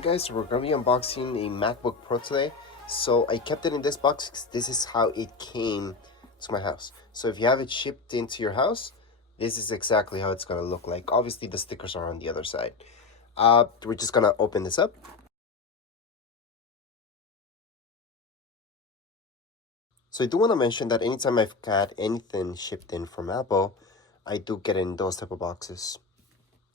Alright guys, so we're going to be unboxing a MacBook Pro today. So I kept it in this box because this is how it came to my house. So if you have it shipped into your house, this is exactly how it's going to look like. Obviously the stickers are on the other side. We're just going to open this up. So I do want to mention that anytime I've got anything shipped in from Apple, I do get it in those type of boxes.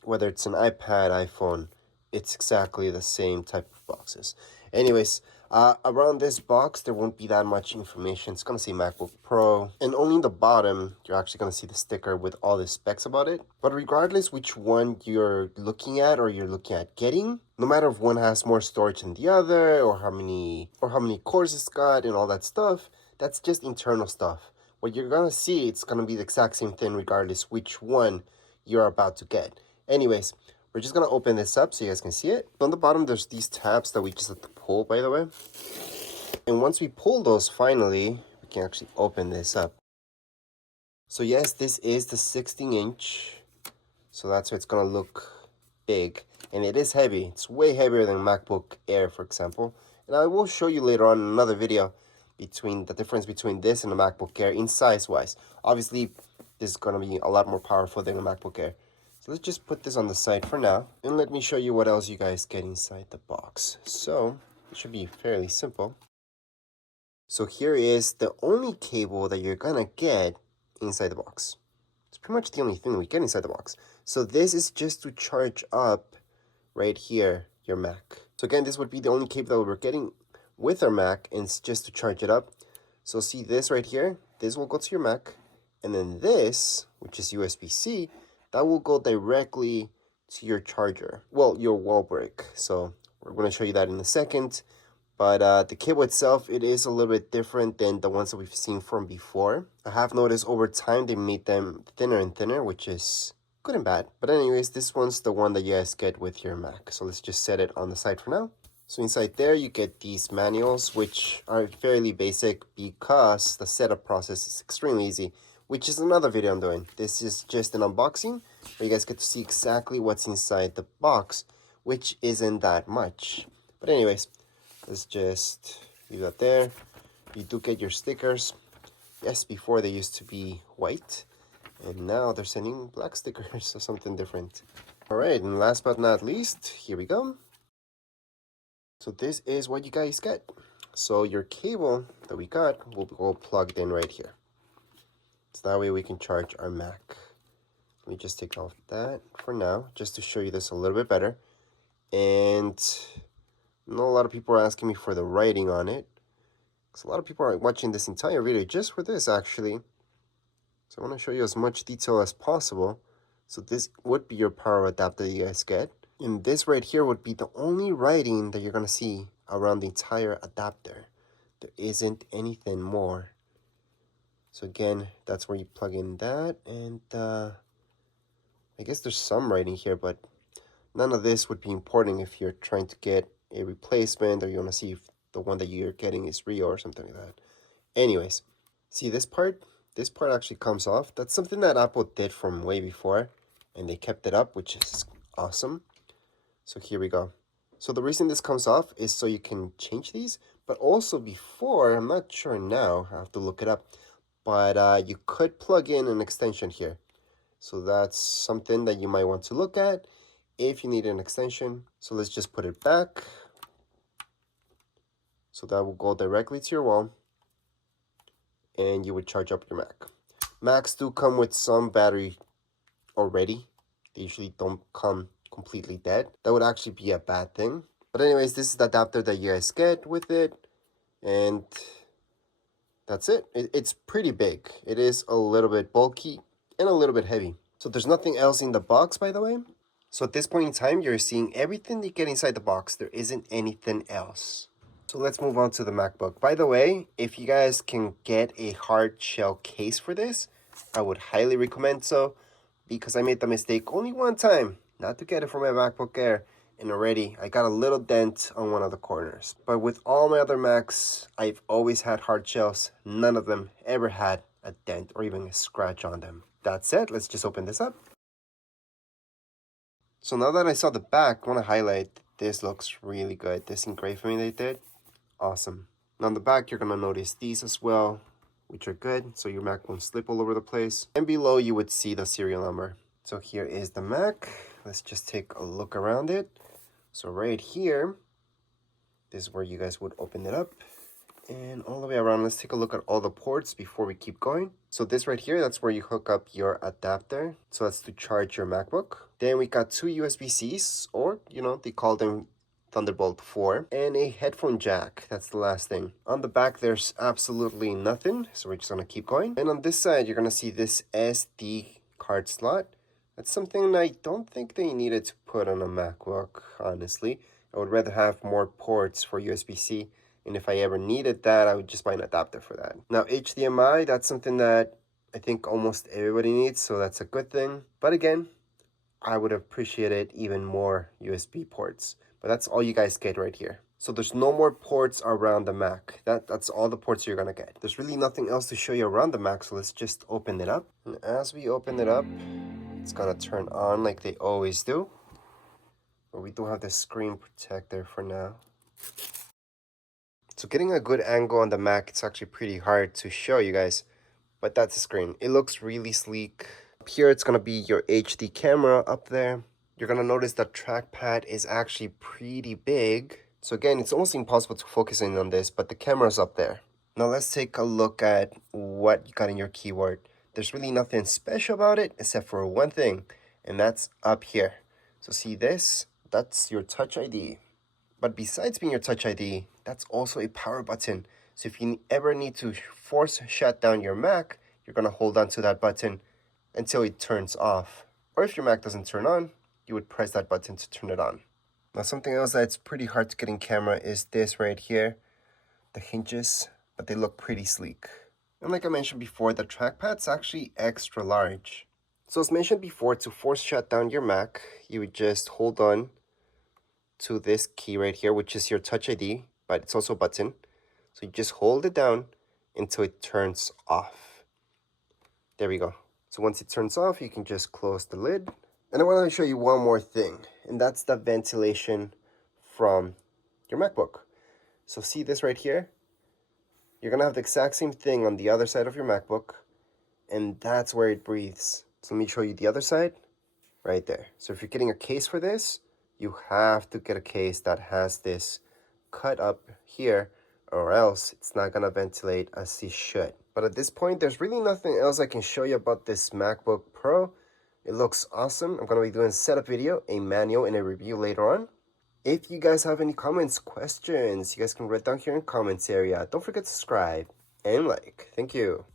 Whether it's an iPad, iPhone, it's exactly the same type of boxes. Anyways, around this box, there won't be that much information. It's going to say MacBook Pro. And only in the bottom, you're actually going to see the sticker with all the specs about it. But regardless which one you're looking at or you're looking at getting, no matter if one has more storage than the other or how many cores it's got and all that stuff, that's just internal stuff. What you're going to see, it's going to be the exact same thing regardless which one you're about to get. Anyways, we're just going to open this up so you guys can see it. On the bottom, there's these tabs that we just have to pull, by the way. And once we pull those, finally, we can actually open this up. So yes, this is the 16-inch. So that's why it's going to look big. And it is heavy. It's way heavier than MacBook Air, for example. And I will show you later on in another video between the difference between this and the MacBook Air in size-wise. Obviously, this is going to be a lot more powerful than a MacBook Air. So let's just put this on the side for now, and let me show you what else you guys get inside the box. So it should be fairly simple. So here is the only cable that you're gonna get inside the box. It's pretty much the only thing we get inside the box. So this is just to charge up right here your Mac. So again, this would be the only cable that we're getting with our Mac, and it's just to charge it up. So see this right here, this will go to your Mac, and then this, which is USB-C, that will go directly to your charger. Well, your wall brick. So we're going to show you that in a second. But the cable itself, it is a little bit different than the ones that we've seen from before. I have noticed over time they made them thinner and thinner, which is good and bad. But anyways, this one's the one that you guys get with your Mac. So let's just set it on the side for now. So inside there, you get these manuals, which are fairly basic because the setup process is extremely easy, which is another video I'm doing. This is just an unboxing where you guys get to see exactly what's inside the box, which isn't that much. But anyways, let's just leave that there. You do get your stickers. Yes, before they used to be white, and now they're sending black stickers or something different. All right, and last but not least, here we go. So this is what you guys get. So your cable that we got will go plugged in right here. So that way we can charge our Mac. Let me just take off that for now, just to show you this a little bit better. And I know a lot of people are asking me for the writing on it, because a lot of people are watching this entire video just for this, actually. So I want to show you as much detail as possible. So this would be your power adapter you guys get. And this right here would be the only writing that you're going to see around the entire adapter. There isn't anything more. So again, that's where you plug in that, and I guess there's some writing here, but none of this would be important if you're trying to get a replacement or you want to see if the one that you're getting is real or something like that. Anyways, see this part? This part actually comes off. That's something that Apple did from way before, and they kept it up, which is awesome. So here we go. So the reason this comes off is so you can change these, but also before, I'm not sure now, I have to look it up, but you could plug in an extension here. So that's something that you might want to look at if you need an extension. So let's just put it back. So that will go directly to your wall, and you would charge up your Mac. Macs do come with some battery already. They usually don't come completely dead. That would actually be a bad thing. But anyways, this is the adapter that you guys get with it, and that's it. It's pretty big. It is a little bit bulky and a little bit heavy. So there's nothing else in the box, by the way. So at this point in time, you're seeing everything you get inside the box. There isn't anything else. So let's move on to the MacBook. By the way, if you guys can get a hard shell case for this, I would highly recommend so, because I made the mistake only one time not to get it for my MacBook Air, and already I got a little dent on one of the corners. But with all my other Macs, I've always had hard shells. None of them ever had a dent or even a scratch on them. That said, let's just open this up. So now that I saw the back, I want to highlight This looks really good. This engraving they did, awesome. And on the back, you're gonna notice these as well, which are good, so your Mac won't slip all over the place. And below, you would see the serial number. So here is the Mac. Let's just take a look around it. So right here, this is where you guys would open it up. And all the way around, let's take a look at all the ports before we keep going. So this right here, that's where you hook up your adapter. So that's to charge your MacBook. Then we got two USB-Cs, or, you know, they call them Thunderbolt 4, and a headphone jack. That's the last thing. On the back, there's absolutely nothing, so we're just gonna keep going. And on this side, you're gonna see this SD card slot. That's something I don't think they needed to put on a MacBook, honestly. I would rather have more ports for USB-C, and if I ever needed that, I would just buy an adapter for that. Now, HDMI, that's something that I think almost everybody needs, so that's a good thing. But again, I would appreciate it even more USB ports. But that's all you guys get right here. So there's no more ports around the Mac. That's all the ports you're gonna get. There's really nothing else to show you around the Mac, so let's just open it up. And as we open it up, it's gonna turn on like they always do. But we do have the screen protector for now. So getting a good angle on the Mac, it's actually pretty hard to show you guys. But that's the screen. It looks really sleek. Up here, it's gonna be your HD camera up there. You're gonna notice that trackpad is actually pretty big. So again, it's almost impossible to focus in on this, but the camera's up there. Now let's take a look at what you got in your keyboard. There's really nothing special about it except for one thing, and that's up here. So see this? That's your Touch ID. But besides being your Touch ID, that's also a power button. So if you ever need to force shut down your Mac, you're gonna hold on to that button until it turns off. Or if your Mac doesn't turn on, you would press that button to turn it on. Now something else that's pretty hard to get in camera is this right here, the hinges, but they look pretty sleek. And like I mentioned before, the trackpad's actually extra large. So as mentioned before, to force shut down your Mac, you would just hold on to this key right here, which is your Touch ID, but it's also a button. So you just hold it down until it turns off. There we go. So once it turns off, you can just close the lid. And I want to show you one more thing, and that's the ventilation from your MacBook. So see this right here? You're going to have the exact same thing on the other side of your MacBook, and that's where it breathes. So let me show you the other side, right there. So if you're getting a case for this, you have to get a case that has this cut up here, or else it's not going to ventilate as it should. But at this point, there's really nothing else I can show you about this MacBook Pro. It looks awesome. I'm going to be doing a setup video, a manual, and a review later on. If you guys have any comments, questions, you guys can write down here in the comments area. Don't forget to subscribe and like. Thank you.